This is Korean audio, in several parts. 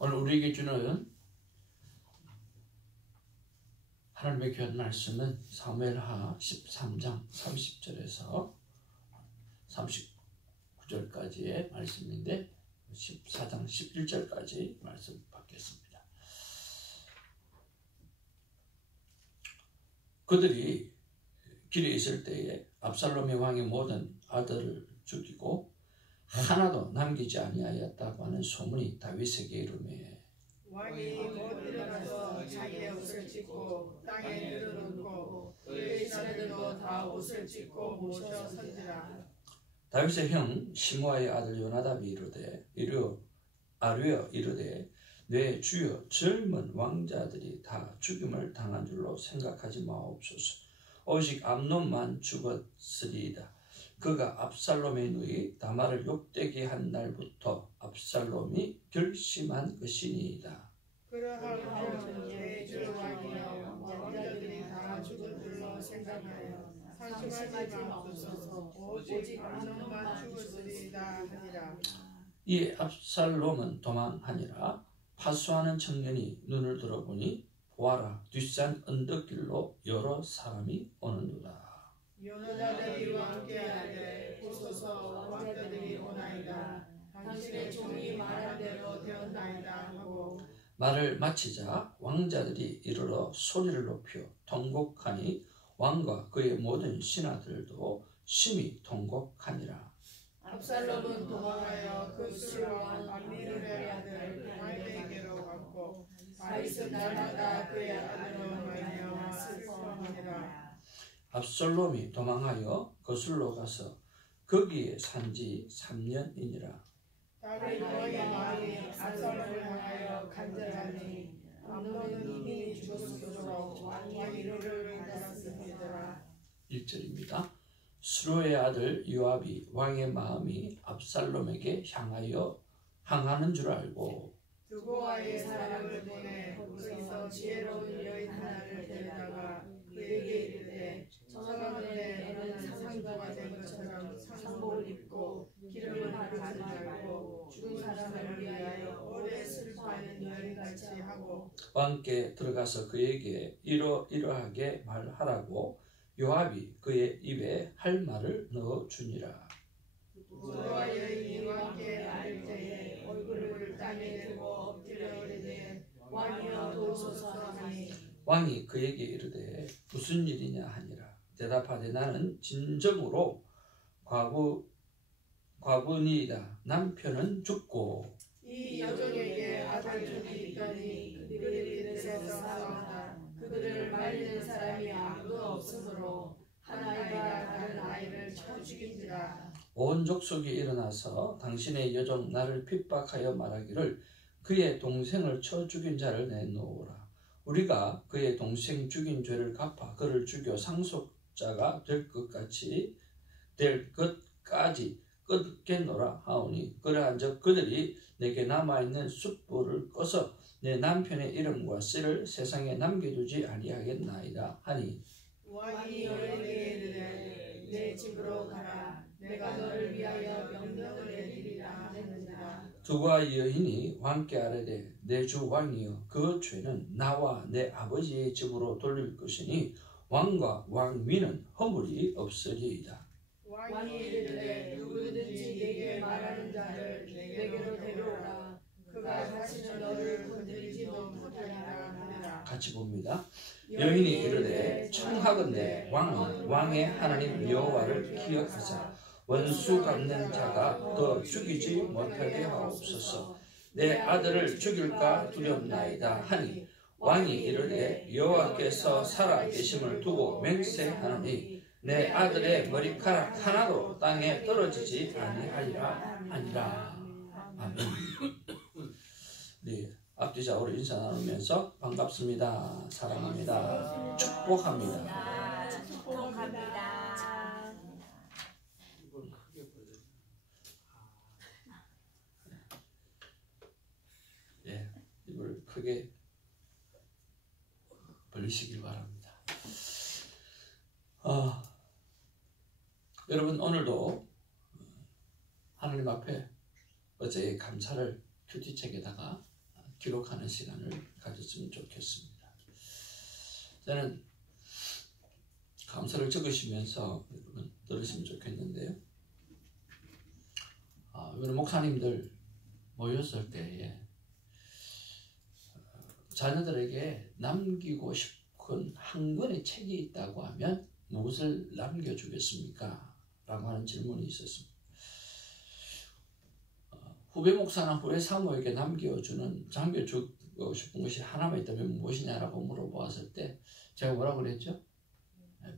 오늘 우리에게 주는 하나님의 귀한 말씀은 사무엘하 13장 30절에서 39절까지의 말씀인데 14장 11절까지 말씀 받겠습니다. 그들이 길에 있을 때에 압살롬이 왕의 모든 아들을 죽이고 하나도 남기지 아니하였다고 하는 소문이 다윗에게 이르매 왕이 곧 일어나서 자기의 옷을 찢고 땅에 내려놓고 그의 사람들도 다 옷을 찢고 모셔 선지라. 다윗의 형 시므아의 아들 요나답이 아뢰어 이르되 내 주여 젊은 왕자들이 다 죽임을 당한 줄로 생각하지 마옵소서. 오직 암논만 죽었으리이다. 그가 압살롬의 누이 다말을 욕되게 한 날부터 압살롬이 결심한 것이니이다. 그러하면 내 주 왕이여 왕자들이 다 죽은 줄로 생각하여 상심하지 마옵소서. 오직 암논만 죽었으리이다 하니라. 이에 압살롬은 도망하니라. 파수하는 청년이 눈을 들어보니 보아라 뒷산 언덕길로 여러 사람이 오는도다. 요나답이 왕께 하되 보소서 왕자들이 오나이다. 당신의 종이 말한 대로 되었나이다 하고 말을 마치자 왕자들이 이르러 소리를 높여 통곡하니 왕과 그의 모든 신하들도 심히 통곡하니라. 압살롬은 도망하여 그 수르왕 암미르의 아들 다윗에게로 갔고 다윗은 날마다 그의 아들로 말미암아 슬퍼하니라. 압살롬이 도망하여 거슬러 가서 거기에 산지 3년이니라. 다윗 왕의 마음이 압살롬을 향하여 간절하니 암논은 이미 죽었으므로 왕이 이를 받았습니다. 1절입니다. 수로의 아들 요압이 왕의 마음이 압살롬에게 향하는 줄 알고 두고와의 사람을 보내 거기서 지혜로운 여인 하나를 데려다가 그에게 이르되 청하건대 너는 상도가 된 것처럼 상복을 입고 기름을 바르지 말고 죽은 사람을 위하여 오래 슬퍼하는 여인같이 하고 왕께 들어가서 그에게 이러하게 말하라고 요압이 그의 입에 할 말을 넣어주니라. 두고와 여인이 왕께 아뢰 때에 얼굴을 땅에 대고 엎드려 이르되 왕이여 도우소서 하니 왕이 그에게 이르되 무슨 일이냐 하니라. 대답하되 나는 진정으로 과부니이다. 남편은 죽고 이 여종에게 아들들이 있더니 그들이 들에서 싸운다. 그들을 말리는 사람이 아무도 없으므로 한 아이가 다른 아이를 쳐 죽인지라. 온 족속이 일어나서 당신의 여종 나를 핍박하여 말하기를 그의 동생을 쳐 죽인 자를 내놓으라. 우리가 그의 동생 죽인 죄를 갚아 그를 죽여 상속자가 될 것까지 끊겠노라 하오니 그러한즉 그들이 내게 남아있는 숯불을 꺼서 내 남편의 이름과 씨를 세상에 남겨두지 아니하겠나이다 하니 왕이 여인에게 이르되 내 집으로 가라. 내가 너를 위하여 명령을 내리리라 하는지라. 두고와 여인이 왕께 아뢰되 내 주 왕이여 그 죄는 나와 내 아버지의 집으로 돌릴 것이니 왕과 왕위는 허물이 없으리이다. 왕이 이르되 누구든지 내게 말하는 자를 내게로 데려오라. 그가 다시는 너를 건드리지도 못하리라 하느라. 같이 봅니다. 여인이 이르되 청하건대 왕의 하나님 여호와를 기억하사 원수 갚는 자가 더 죽이지 못하게 하옵소서. 내 아들을 죽일까 두렵나이다 하니 왕이 이르되 여호와께서 살아 계심을 두고 맹세하노니 내 아들의 머리카락 하나도 땅에 떨어지지 아니하리라 하니라. 아멘. 네, 앞뒤 좌우로 인사 나누면서 반갑습니다. 사랑합니다. 축복합니다. 축복합니다. 예, 입을 크게 벌리시길 바랍니다. 여러분 오늘도 하나님 앞에 어제의 감사를 큐티책에다가 기록하는 시간을 가졌으면 좋겠습니다. 저는 감사를 적으시면서 여러분 들으시면 좋겠는데요. 이번에 목사님들 모였을 때에 자녀들에게 남기고 싶은 한 권의 책이 있다고 하면 무엇을 남겨주겠습니까? 라고 하는 질문이 있었습니다. 후배 목사나 후배 사모에게 남겨주고 싶은 것이 하나만 있다면 무엇이냐라고 물어보았을 때 제가 뭐라고 그랬죠?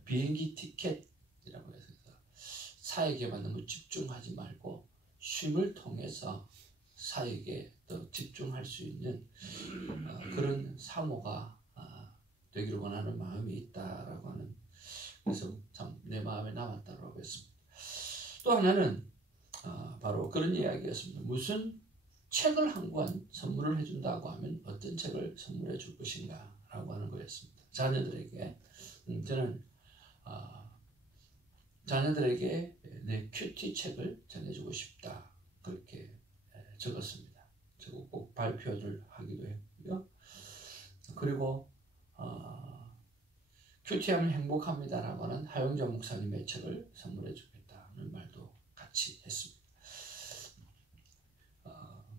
비행기 티켓이라고 해서 사역에만 너무 집중하지 말고 쉼을 통해서 사역에 더 집중할 수 있는 그런 사모가 되기를 원하는 마음이 있다라고 하는, 그래서 참 내 마음에 남았다고 했습니다. 또 하나는 바로 그런 이야기였습니다. 무슨 책을 한 권 선물을 해준다고 하면 어떤 책을 선물해 줄 것인가 라고 하는 거였습니다. 자녀들에게 저는 자녀들에게 내 큐티 책을 전해주고 싶다 그렇게 적었습니다. 저거 꼭 발표를 하기도 했고요. 그리고 큐티하면 행복합니다라고 하는 하용자 목사님의 책을 선물해 주겠다는 말도 같이 했습니다.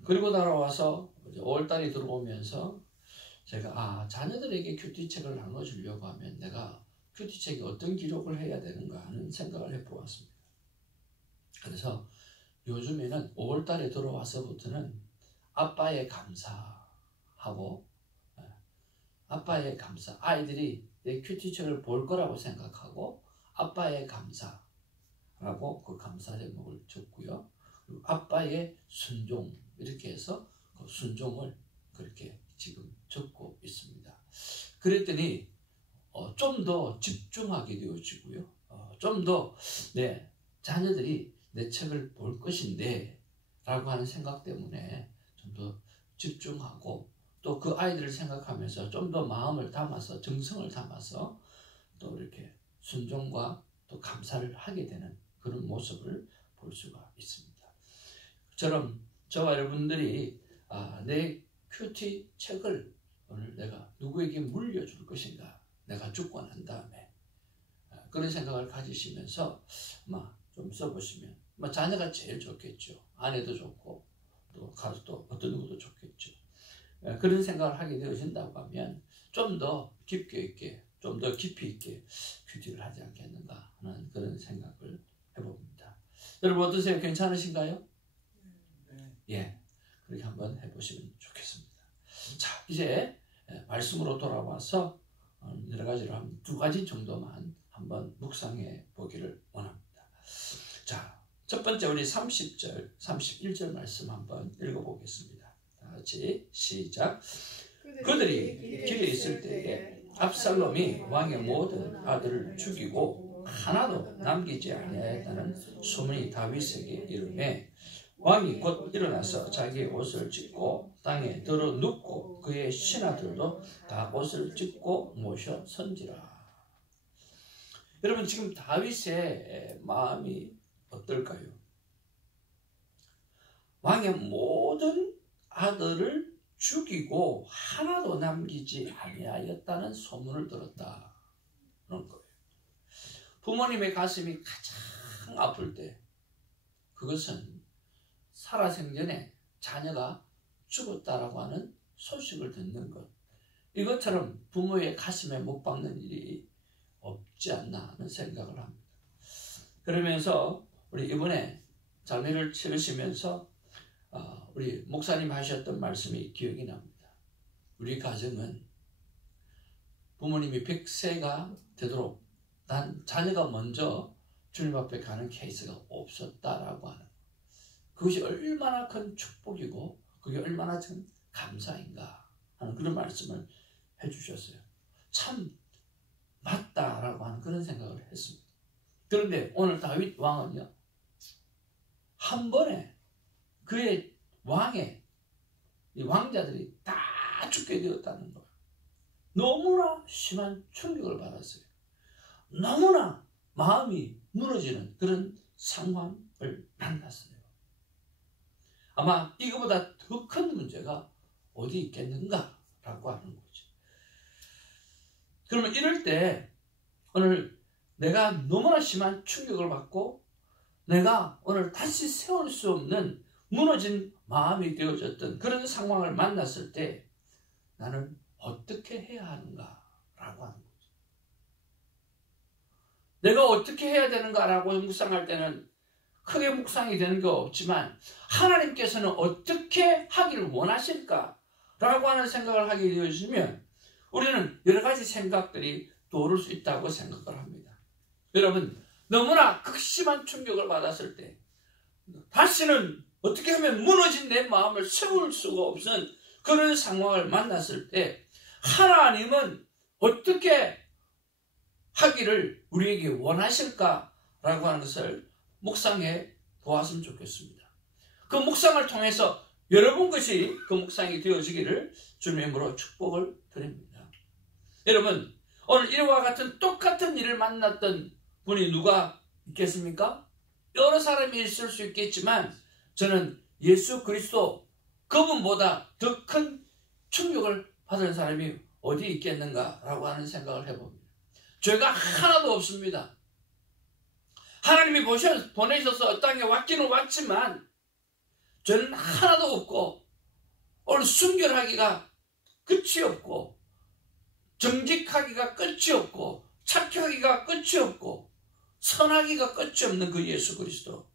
그리고 돌아와서 5월달이 들어오면서 제가 자녀들에게 큐티책을 나눠주려고 하면 내가 큐티책에 어떤 기록을 해야 되는가 하는 생각을 해보았습니다. 그래서 요즘에는 5월달에 들어와서부터는 아빠의 감사하고 아빠의 감사, 아이들이 내 큐티책을 볼 거라고 생각하고 아빠의 감사라고 그 감사 제목을 적고요. 그리고 아빠의 순종 이렇게 해서 그 순종을 그렇게 지금 적고 있습니다. 그랬더니 좀 더 집중하게 되어지고요. 좀 더 내 자녀들이 내 책을 볼 것인데 라고 하는 생각 때문에 좀 더 집중하고 또 그 아이들을 생각하면서 좀 더 마음을 담아서 정성을 담아서 또 이렇게 순종과 또 감사를 하게 되는 그런 모습을 볼 수가 있습니다. 저와 여러분들이 내 큐티 책을 오늘 내가 누구에게 물려줄 것인가, 내가 죽고 난 다음에 그런 생각을 가지시면서 좀 써보시면 자녀가 제일 좋겠죠. 아내도 좋고 또 가족도 어떤 누구도 좋겠죠. 그런 생각을 하게 되어진다고 하면 좀 더 깊게 있게, 좀 더 깊이 있게 큐티를 하지 않겠는가 하는 그런 생각을 해봅니다. 여러분 어떠세요? 괜찮으신가요? 예, 그렇게 한번 해보시면 좋겠습니다. 자, 이제 말씀으로 돌아와서 여러 가지로 한 2가지 정도만 한번 묵상해 보기를 원합니다. 자, 첫 번째 우리 30절, 31절 말씀 한번 읽어보겠습니다. 다 같이 시작. 그들이 길에 있을 때에 압살롬이 왕의 모든 아들을 죽이고 하나도 남기지 아니하였다는 소문이 다윗에게 이르매 왕이 곧 일어나서 자기의 옷을 찢고 땅에 들어 눕고 그의 신하들도 다 옷을 찢고 모셔 선지라. 여러분 지금 다윗의 마음이 어떨까요? 왕의 모든 아들을 죽이고 하나도 남기지 아니하였다는 소문을 들었다는 거예요. 부모님의 가슴이 가장 아플 때 그것은 살아생전에 자녀가 죽었다라고 하는 소식을 듣는 것, 이것처럼 부모의 가슴에 못 박는 일이 없지 않나 하는 생각을 합니다. 그러면서 우리 이번에 장례를 치르시면서 우리 목사님 하셨던 말씀이 기억이 납니다. 우리 가정은 부모님이 100세가 되도록 난 자녀가 먼저 주님 앞에 가는 케이스가 없었다라고 하는, 그것이 얼마나 큰 축복이고 그게 얼마나 큰 감사인가 하는 그런 말씀을 해주셨어요. 참 맞다라고 하는 그런 생각을 했습니다. 그런데 오늘 다윗 왕은요, 한 번에 그의 왕의 이 왕자들이 다 죽게 되었다는 거예요. 너무나 심한 충격을 받았어요. 너무나 마음이 무너지는 그런 상황을 만났어요. 아마 이거보다 더 큰 문제가 어디 있겠는가라고 하는 거죠. 그러면 이럴 때 오늘 내가 너무나 심한 충격을 받고 내가 오늘 다시 세울 수 없는 무너진 마음이 되어졌던 그런 상황을 만났을 때 나는 어떻게 해야 하는가라고 하는 거죠. 내가 어떻게 해야 되는가라고 묵상할 때는 크게 묵상이 되는 게 없지만 하나님께서는 어떻게 하기를 원하실까라고 하는 생각을 하게 되어지면 우리는 여러 가지 생각들이 떠오를 수 있다고 생각을 합니다. 여러분, 너무나 극심한 충격을 받았을 때 다시는 어떻게 하면 무너진 내 마음을 세울 수가 없는 그런 상황을 만났을 때 하나님은 어떻게 하기를 우리에게 원하실까라고 하는 것을 묵상해 보았으면 좋겠습니다. 그 묵상을 통해서 여러분 것이 그 묵상이 되어지기를 주님의 이름으로 축복을 드립니다. 여러분, 오늘 이와 같은 똑같은 일을 만났던 분이 누가 있겠습니까? 여러 사람이 있을 수 있겠지만 저는 예수 그리스도 그분보다 더 큰 충격을 받은 사람이 어디 있겠는가라고 하는 생각을 해봅니다. 죄가 하나도 없습니다. 하나님이 보내셔서 땅에 왔기는 왔지만 죄는 하나도 없고 오늘 순결하기가 끝이 없고 정직하기가 끝이 없고 착하기가 끝이 없고 선하기가 끝이 없는 그 예수 그리스도,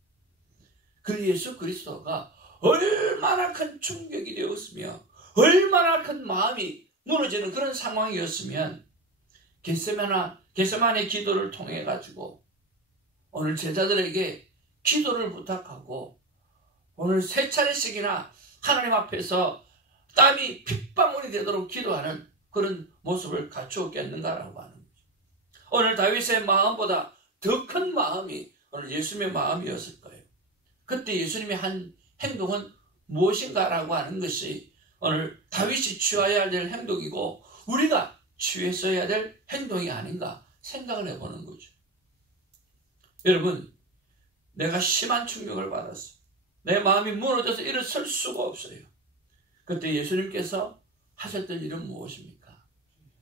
그 예수 그리스도가 얼마나 큰 충격이 되었으며 얼마나 큰 마음이 무너지는 그런 상황이었으면 겟세마네 기도를 통해 가지고 오늘 제자들에게 기도를 부탁하고 오늘 3차례씩이나 하나님 앞에서 땀이 핏방울이 되도록 기도하는 그런 모습을 갖추었겠는가라고 하는 거죠. 오늘 다윗의 마음보다 더 큰 마음이 오늘 예수님의 마음이었을 거예요. 그때 예수님이 한 행동은 무엇인가라고 하는 것이 오늘 다윗이 취해야 될 행동이고 우리가 취했어야 될 행동이 아닌가 생각을 해보는 거죠. 여러분, 내가 심한 충격을 받았어요. 내 마음이 무너져서 일어설 수가 없어요. 그때 예수님께서 하셨던 일은 무엇입니까?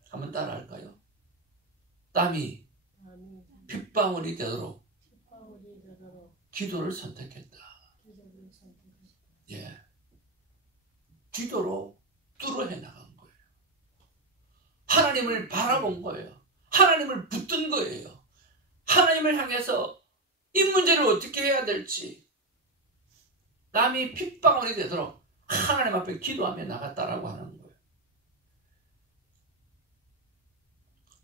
한번 따라할까요? 땀이 핏방울이 되도록 기도를 선택했다. 예, 기도로 뚫어해 나간 거예요. 하나님을 바라본 거예요. 하나님을 붙든 거예요. 하나님을 향해서 이 문제를 어떻게 해야 될지 땀이 핏방울이 되도록 하나님 앞에 기도하며 나갔다라고 하는 거예요.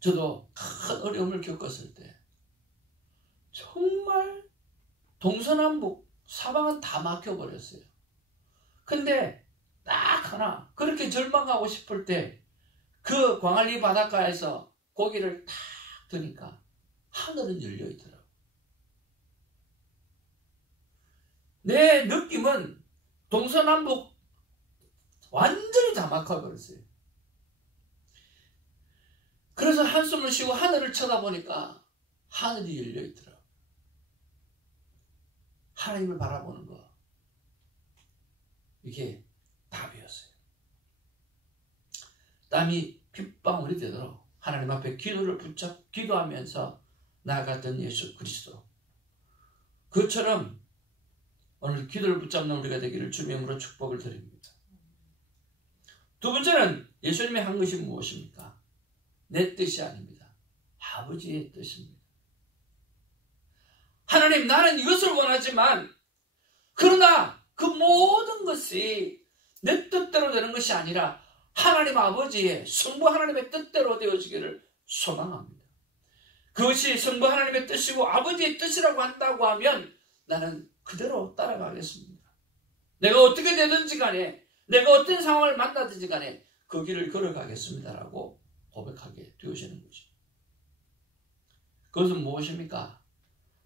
저도 큰 어려움을 겪었을 때 정말 동서남북 사방은 다 막혀버렸어요. 근데 딱 하나 그렇게 절망하고 싶을 때 그 광안리 바닷가에서 고기를 탁 드니까 하늘은 열려있더라고요. 내 느낌은 동서남북 완전히 다 막혀버렸어요. 그래서 한숨을 쉬고 하늘을 쳐다보니까 하늘이 열려있더라고요. 하나님을 바라보는 거, 이게 답이었어요. 땀이 핏방울이 되도록 하나님 앞에 기도를 기도하면서 나아갔던 예수 그리스도, 그처럼 오늘 기도를 붙잡는 우리가 되기를 주님의 이름으로 축복을 드립니다. 두 번째는 예수님이 한 것이 무엇입니까? 내 뜻이 아닙니다. 아버지의 뜻입니다. 하나님, 나는 이것을 원하지만 그러나 그 모든 것이 내 뜻대로 되는 것이 아니라 하나님 아버지의 성부 하나님의 뜻대로 되어지기를 소망합니다. 그것이 성부 하나님의 뜻이고 아버지의 뜻이라고 한다고 하면 나는 그대로 따라가겠습니다. 내가 어떻게 되든지 간에 내가 어떤 상황을 만나든지 간에 그 길을 걸어가겠습니다라고 고백하게 되어지는 거죠. 그것은 무엇입니까?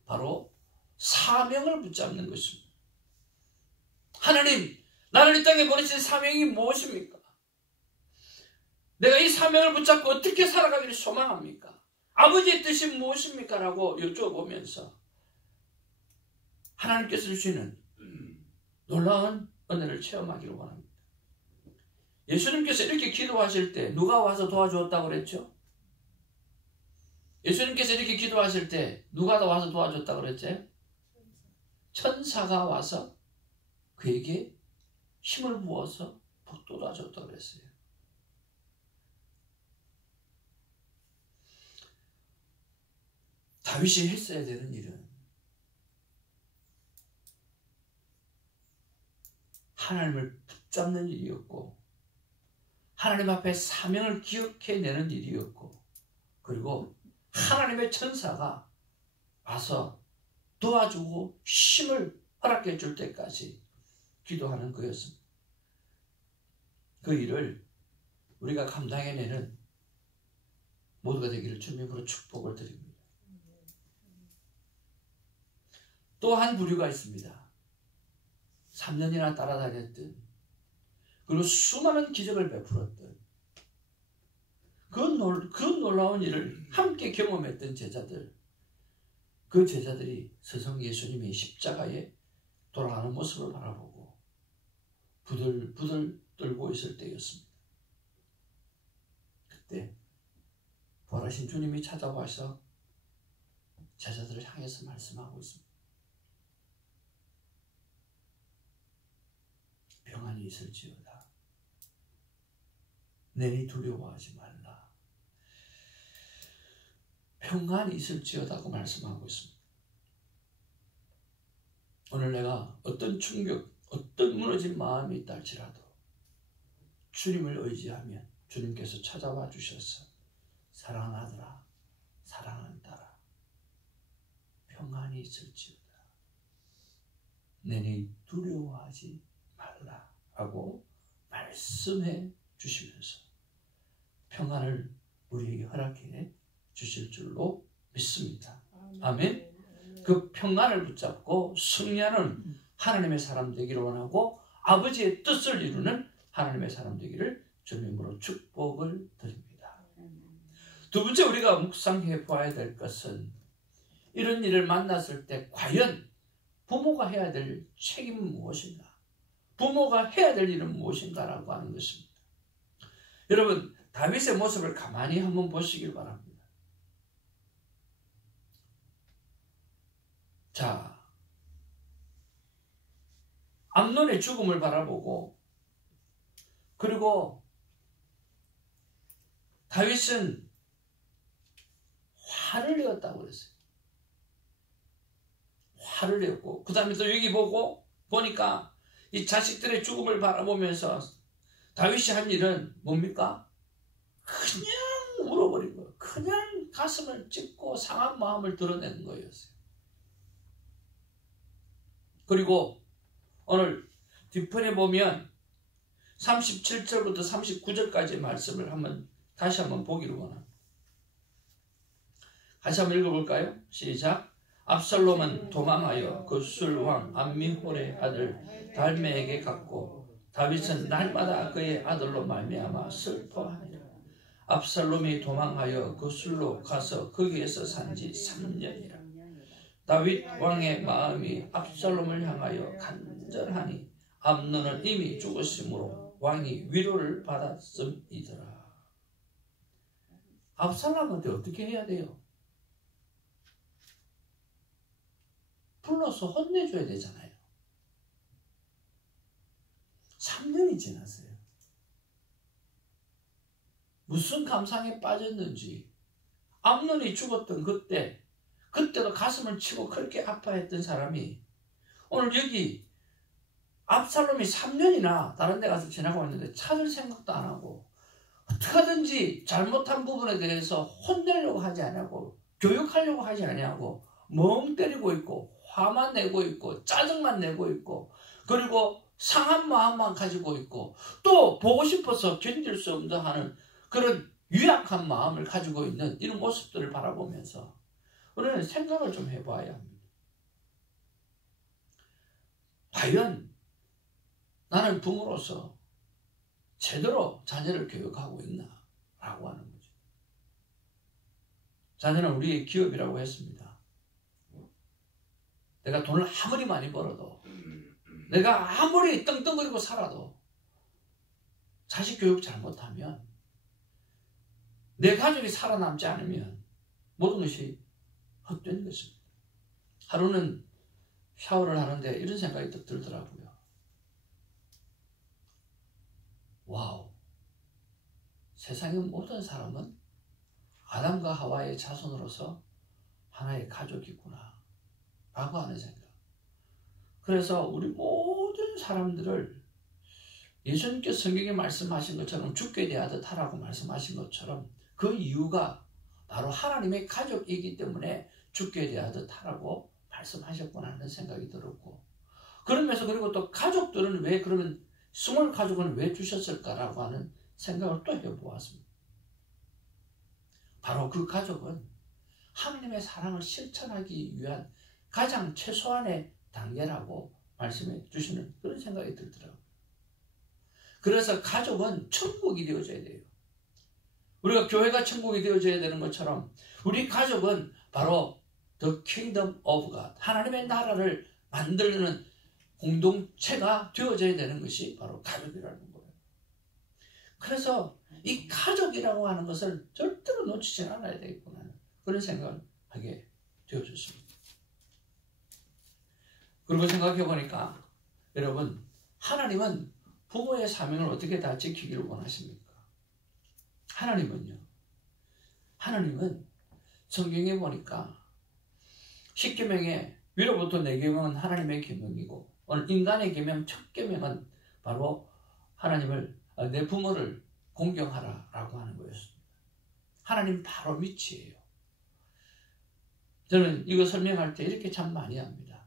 바로 사명을 붙잡는 것입니다. 하나님, 나를 이 땅에 보내신 사명이 무엇입니까? 내가 이 사명을 붙잡고 어떻게 살아가기를 소망합니까? 아버지의 뜻이 무엇입니까? 라고 여쭤보면서 하나님께서 주시는 놀라운 은혜를 체험하기를 원합니다. 예수님께서 이렇게 기도하실 때 누가 와서 도와주었다고 그랬죠? 예수님께서 이렇게 기도하실 때 누가 와서 도와줬다고 그랬죠? 천사가 와서 그에게 힘을 부어서 북돋아줬다고 그랬어요. 다윗이 했어야 되는 일은 하나님을 붙잡는 일이었고, 하나님 앞에 사명을 기억해내는 일이었고, 그리고 하나님의 천사가 와서 도와주고 힘을 허락해 줄 때까지 기도하는 거였습니다. 그 일을 우리가 감당해내는 모두가 되기를 주님으로 축복을 드립니다. 또 한 부류가 있습니다. 3년이나 따라다녔던, 그리고 수많은 기적을 베풀었던, 그 놀라운 일을 함께 경험했던 제자들, 그 제자들이 스승 예수님이 십자가에 돌아가는 모습을 바라보고 부들부들 떨고 있을 때였습니다. 그때 부활하신 주님이 찾아와서 제자들을 향해서 말씀하고 있습니다. 평안이 있을지어다. 내니 두려워하지 말라. 평안이 있을지어다고 말씀하고 있습니다. 오늘 내가 어떤 충격, 어떤 무너진 마음이 있다 할지라도 주님을 의지하면 주님께서 찾아와 주셔서 사랑하는 아들아, 사랑하는 딸아, 평안이 있을지어다. 내니 두려워하지 말라 하고 말씀해 주시면서 평안을 우리에게 허락해 주실 줄로 믿습니다. 아멘. 그 평안을 붙잡고 승리하는 하나님의 사람 되기를 원하고 아버지의 뜻을 이루는 하나님의 사람 되기를 주님으로 축복을 드립니다. 두 번째 우리가 묵상해 보아야 될 것은 이런 일을 만났을 때 과연 부모가 해야 될 책임은 무엇인가? 부모가 해야 될 일은 무엇인가라고 하는 것입니다. 여러분, 다윗의 모습을 가만히 한번 보시길 바랍니다. 자, 암논의 죽음을 바라보고, 그리고 다윗은 화를 내었다고 그랬어요. 화를 내었고, 그 다음에 또 여기 보니까 이 자식들의 죽음을 바라보면서 다윗이 한 일은 뭡니까? 그냥 울어버린 거예요. 그냥 가슴을 찢고 상한 마음을 드러내는 거였어요. 그리고 오늘 뒷편에 보면 37절부터 39절까지의 말씀을 다시 한번 보기로 원합니다. 다시 한번 읽어볼까요? 시작. 압살롬은 도망하여 그술왕 암미홀의 아들 달메에게 갔고 다윗은 날마다 그의 아들로 말미암아 슬퍼하니라. 압살롬이 도망하여 그술로 가서 거기에서 산지 3년이라. 다윗 왕의 마음이 압살롬을 향하여 간절하니 암논은 이미 죽었으므로 왕이 위로를 받았음이더라. 압살롬한테 어떻게 해야 돼요? 불러서 혼내줘야 되잖아요. 3년이 지났어요. 무슨 감상에 빠졌는지 암논이 죽었던 그때도 가슴을 치고 그렇게 아파했던 사람이 오늘 여기 압살롬이 3년이나 다른 데 가서 지나고 있는데 찾을 생각도 안 하고 어떻게든지 잘못한 부분에 대해서 혼내려고 하지 않고 교육하려고 하지 않고 멍 때리고 있고 화만 내고 있고 짜증만 내고 있고 그리고 상한 마음만 가지고 있고 또 보고 싶어서 견딜 수 없는 하는 그런 유약한 마음을 가지고 있는 이런 모습들을 바라보면서 우리는 생각을 좀 해봐야 합니다. 과연 나는 부모로서 제대로 자녀를 교육하고 있나? 라고 하는 거죠. 자녀는 우리의 기업이라고 했습니다. 내가 돈을 아무리 많이 벌어도 내가 아무리 떵떵거리고 살아도 자식 교육 잘못하면, 내 가족이 살아남지 않으면 모든 것이 헛된 것입니다. 하루는 샤워를 하는데 이런 생각이 딱 들더라고요. 와우, 세상의 모든 사람은 아담과 하와의 자손으로서 하나의 가족이구나 라고 하는 생각. 그래서 우리 모든 사람들을 예수님께서 성경에 말씀하신 것처럼 죽게 대하듯 하라고 말씀하신 것처럼 그 이유가 바로 하나님의 가족이기 때문에 죽게 대하듯 하라고 말씀하셨구나 하는 생각이 들었고, 그러면서 그리고 또 가족들은 왜 그러면 스몰 가족은 왜 주셨을까라고 하는 생각을 또 해보았습니다. 바로 그 가족은 하나님의 사랑을 실천하기 위한 가장 최소한의 단계라고 말씀해 주시는 그런 생각이 들더라고요. 그래서 가족은 천국이 되어져야 돼요. 우리가 교회가 천국이 되어져야 되는 것처럼 우리 가족은 바로 The Kingdom of God, 하나님의 나라를 만드는 공동체가 되어져야 되는 것이 바로 가족이라는 거예요. 그래서 이 가족이라고 하는 것을 절대로 놓치지 않아야 되겠구나 하는 그런 생각을 하게 되어졌습니다. 그리고 생각해 보니까 여러분, 하나님은 부모의 사명을 어떻게 다 지키기를 원하십니까? 하나님은 성경에 보니까 10계명의 위로부터 4계명은 하나님의 계명이고 오늘 인간의 계명 첫 계명은 바로 하나님을, 내 부모를 공경하라 라고 하는 거였습니다. 하나님 바로 밑이에요. 저는 이거 설명할 때 이렇게 참 많이 합니다.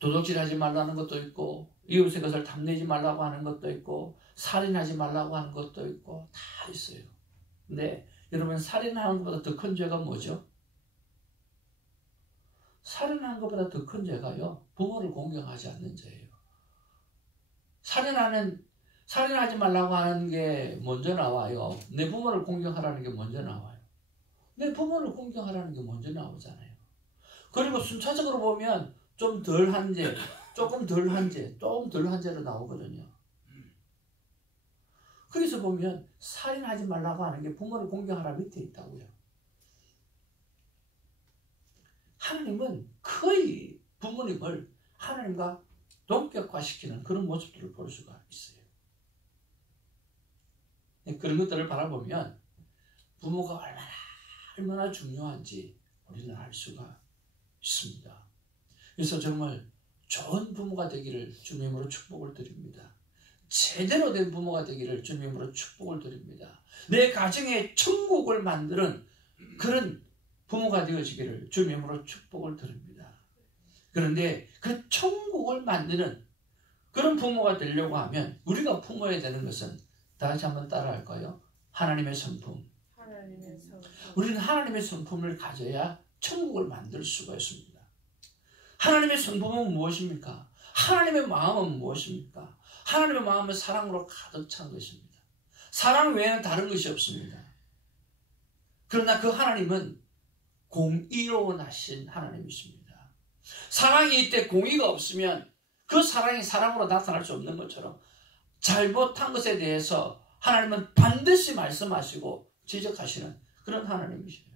도둑질하지 말라는 것도 있고, 이웃의 것을 탐내지 말라고 하는 것도 있고, 살인하지 말라고 하는 것도 있고, 다 있어요. 근데 여러분, 살인하는 것보다 더 큰 죄가 뭐죠? 살인하는 것보다 더 큰 죄가요, 부모를 공경하지 않는 죄예요. 살인하지 말라고 하는 게 먼저 나와요. 내 부모를 공경하라는 게 먼저 나와요. 내 부모를 공경하라는 게 먼저 나오잖아요. 그리고 순차적으로 보면 좀 덜한 죄, 조금 덜한 죄, 조금 덜한 죄로 나오거든요. 거기서 보면 살인하지 말라고 하는 게 부모를 공경하라 밑에 있다고요. 하나님은 거의 부모님을 하나님과 동격화시키는 그런 모습들을 볼 수가 있어요. 그런 것들을 바라보면 부모가 얼마나 중요한지 우리는 알 수가 있습니다. 그래서 정말 좋은 부모가 되기를 주님으로 축복을 드립니다. 제대로 된 부모가 되기를 주님으로 축복을 드립니다. 내 가정에 천국을 만드는 그런 부모가 되어지기를 주님으로 축복을 드립니다. 그런데 그 천국을 만드는 그런 부모가 되려고 하면 우리가 품어야 되는 것은, 다시 한번 따라할까요? 하나님의 성품. 우리는 하나님의 성품을 가져야 천국을 만들 수가 있습니다. 하나님의 성품은 무엇입니까? 하나님의 마음은 무엇입니까? 하나님의 마음은 사랑으로 가득 찬 것입니다. 사랑 외에는 다른 것이 없습니다. 그러나 그 하나님은 공의로우신 하나님이십니다. 사랑이 있되 공의가 없으면 그 사랑이 사랑으로 나타날 수 없는 것처럼 잘못한 것에 대해서 하나님은 반드시 말씀하시고 지적하시는 그런 하나님이시죠.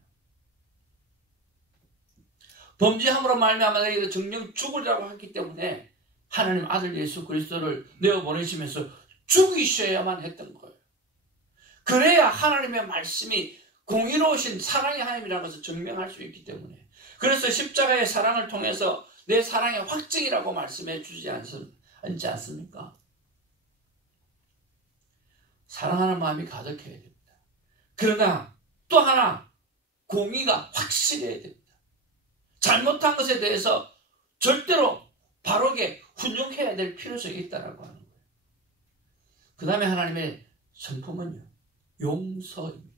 범죄함으로 말미암아 너희를 정령 죽으리라고 했기 때문에 하나님 아들 예수 그리스도를 내어보내시면서 죽이셔야만 했던 거예요. 그래야 하나님의 말씀이 공의로우신 사랑의 하나님이라는 것을 증명할 수 있기 때문에, 그래서 십자가의 사랑을 통해서 내 사랑의 확증이라고 말씀해 주지 않지 않습니까? 사랑하는 마음이 가득해야 됩니다. 그러나 또 하나, 공의가 확실해야 됩니다. 잘못한 것에 대해서 절대로 바르게 훈육해야 될 필요성이 있다고 하는 거예요. 그 다음에 하나님의 성품은요, 용서입니다.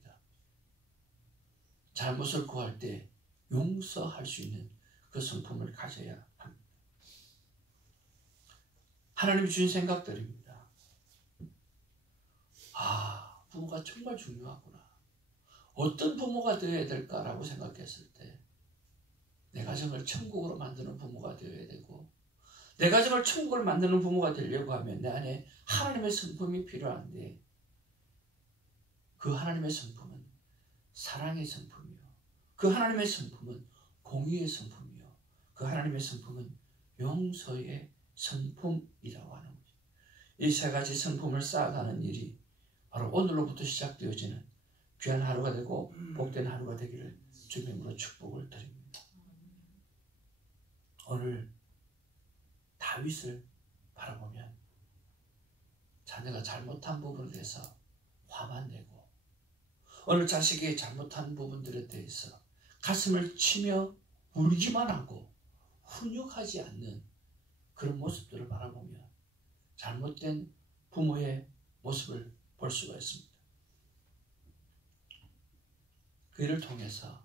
잘못을 구할 때 용서할 수 있는 그 성품을 가져야 합니다. 하나님이 주신 생각들입니다. 부모가 정말 중요하구나. 어떤 부모가 되어야 될까라고 생각했을 때 내 가정을 천국으로 만드는 부모가 되어야 되고, 내 가정을 천국을 만드는 부모가 되려고 하면 내 안에 하나님의 성품이 필요한데, 그 하나님의 성품은 사랑의 성품이요, 그 하나님의 성품은 공의의 성품이요, 그 하나님의 성품은 용서의 성품이라고 하는 거죠. 이 세 가지 성품을 쌓아가는 일이 바로 오늘로부터 시작되어지는 귀한 하루가 되고 복된 하루가 되기를 주님으로 축복을 드립니다. 오늘 다윗을 바라보면 자녀가 잘못한 부분에 대해서 화만 내고, 오늘 자식이 잘못한 부분들에 대해서 가슴을 치며 울기만 하고 훈육하지 않는 그런 모습들을 바라보며 잘못된 부모의 모습을 볼 수가 있습니다. 그 일을 통해서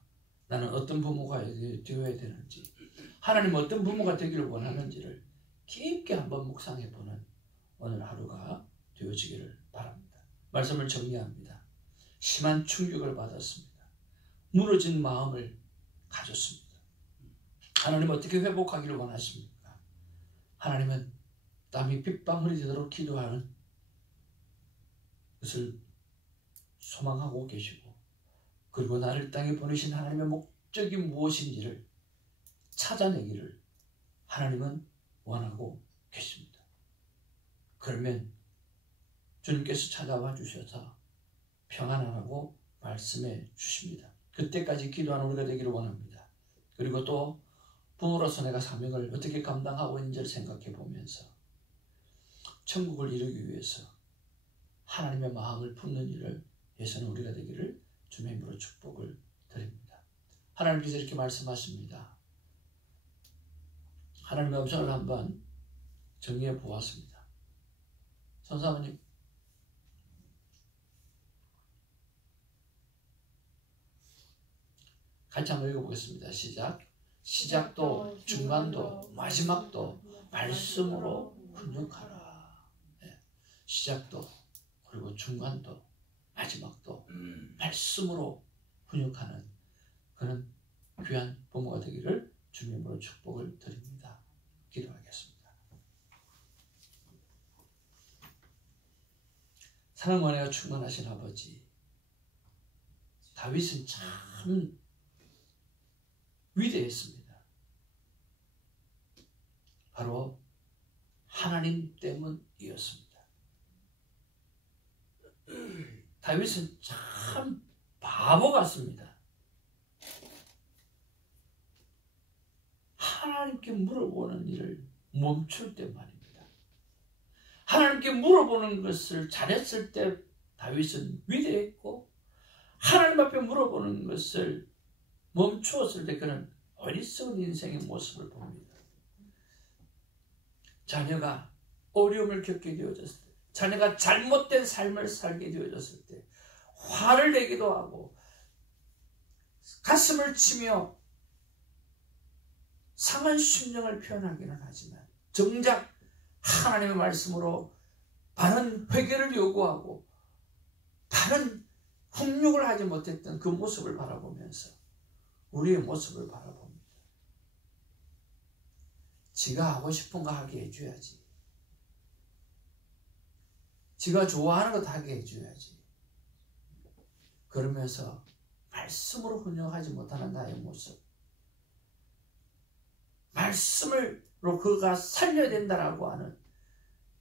나는 어떤 부모가 되어야 되는지, 하나님 어떤 부모가 되기를 원하는지를 깊게 한번 묵상해보는 오늘 하루가 되어지기를 바랍니다. 말씀을 정리합니다. 심한 충격을 받았습니다. 무너진 마음을 가졌습니다. 하나님 어떻게 회복하기를 원하십니까? 하나님은 땀이 빗방울이 되도록 기도하는 것을 소망하고 계시고, 그리고 나를 땅에 보내신 하나님의 목적이 무엇인지를 찾아내기를 하나님은 원하고 계십니다. 그러면 주님께서 찾아와 주셔서 평안하라고 말씀해 주십니다. 그때까지 기도하는 우리가 되기를 원합니다. 그리고 또 부모로서 내가 사명을 어떻게 감당하고 있는지를 생각해 보면서 천국을 이루기 위해서 하나님의 마음을 품는 일을 예수는 우리가 되기를 주님의 이름으로 축복을 드립니다. 하나님께서 이렇게 말씀하십니다. 하나님의 음성을 한번 정리해 보았습니다. 선사모님, 같이 한번 읽어보겠습니다. 시작. 시작도 중간도 마지막도 말씀으로 훈육하라. 네. 시작도 그리고 중간도 마지막도 말씀으로 훈육하는 그런 귀한 부모가 되기를 주님으로 축복을 드립니다. 기도하겠습니다. 사랑과 은혜가 충만하신 아버지, 다윗은 참 위대했습니다. 바로 하나님 때문이었습니다. 다윗은 참 바보 같습니다. 하나님께 물어보는 일을 멈출 때 말입니다. 하나님께 물어보는 것을 잘했을 때 다윗은 위대했고, 하나님 앞에 물어보는 것을 멈추었을 때 그는 어리석은 인생의 모습을 봅니다. 자녀가 어려움을 겪게 되어졌을 때, 자녀가 잘못된 삶을 살게 되어졌을 때 화를 내기도 하고 가슴을 치며 상한 심령을 표현하기는 하지만 정작 하나님의 말씀으로 바른 회개를 요구하고 바른 훈육을 하지 못했던 그 모습을 바라보면서 우리의 모습을 바라봅니다. 지가 하고 싶은 거 하게 해줘야지. 지가 좋아하는 것 하게 해줘야지. 그러면서 말씀으로 훈육하지 못하는 나의 모습, 말씀으로 그가 살려야 된다라고 하는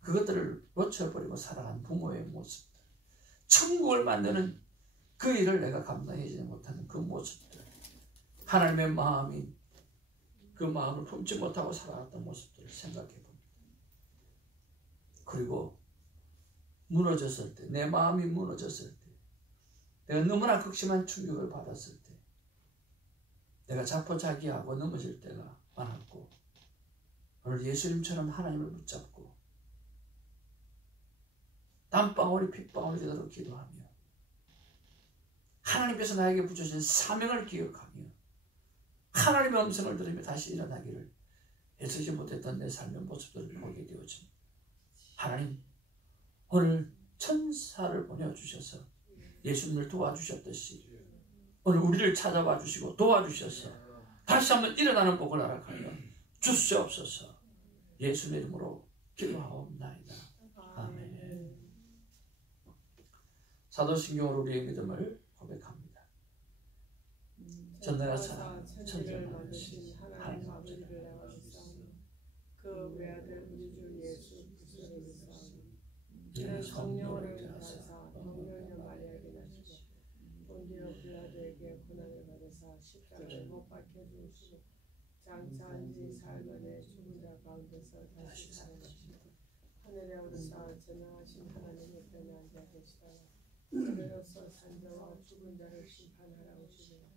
그것들을 놓쳐버리고 살아간 부모의 모습들, 천국을 만드는 그 일을 내가 감당하지 못하는 그 모습들, 하나님의 마음이 그 마음을 품지 못하고 살아갔던 모습들을 생각해 봅니다. 그리고 무너졌을 때, 내 마음이 무너졌을 때, 내가 너무나 극심한 충격을 받았을 때, 내가 자포자기하고 넘어질 때가 많았고, 오늘 예수님처럼 하나님을 붙잡고 땀방울이 핏방울이 되도록 기도하며 하나님께서 나에게 붙여주신 사명을 기억하며 하나님의 음성을 들으며 다시 일어나기를 애쓰지 못했던 내 삶의 모습들을 보게 되어집니다. 하나님, 오늘 천사를 보내주셔서 예수님을 도와주셨듯이 오늘 우리를 찾아와 주시고 도와주셔서 다시 한번 일어나는 복을 허락하여 주시옵소서. 예수의 이름으로 기도하옵나이다. 아멘. 사도신경으로 우리의 믿음을 고백합니다. 전능하사 천지를 만드신 하나님 아버지를 나가시사오니 그 외아들 우리 주 예수 그리스도를 믿사오니 이는 성령으로 성령으로 인하사 인하사 동료녀 마리아에게 나시고 본디오 빌라도에게 고난을 받으사 십자가에 못 박혀 죽으시고 장차한 지 사흘만에 죽은 자 가운데서 다시 살아나시고 하늘에 오르사 전능하신 하나님 옆에 앉아 계시다가 그대로서 산자와 죽은 자를 심판하라 오시리라.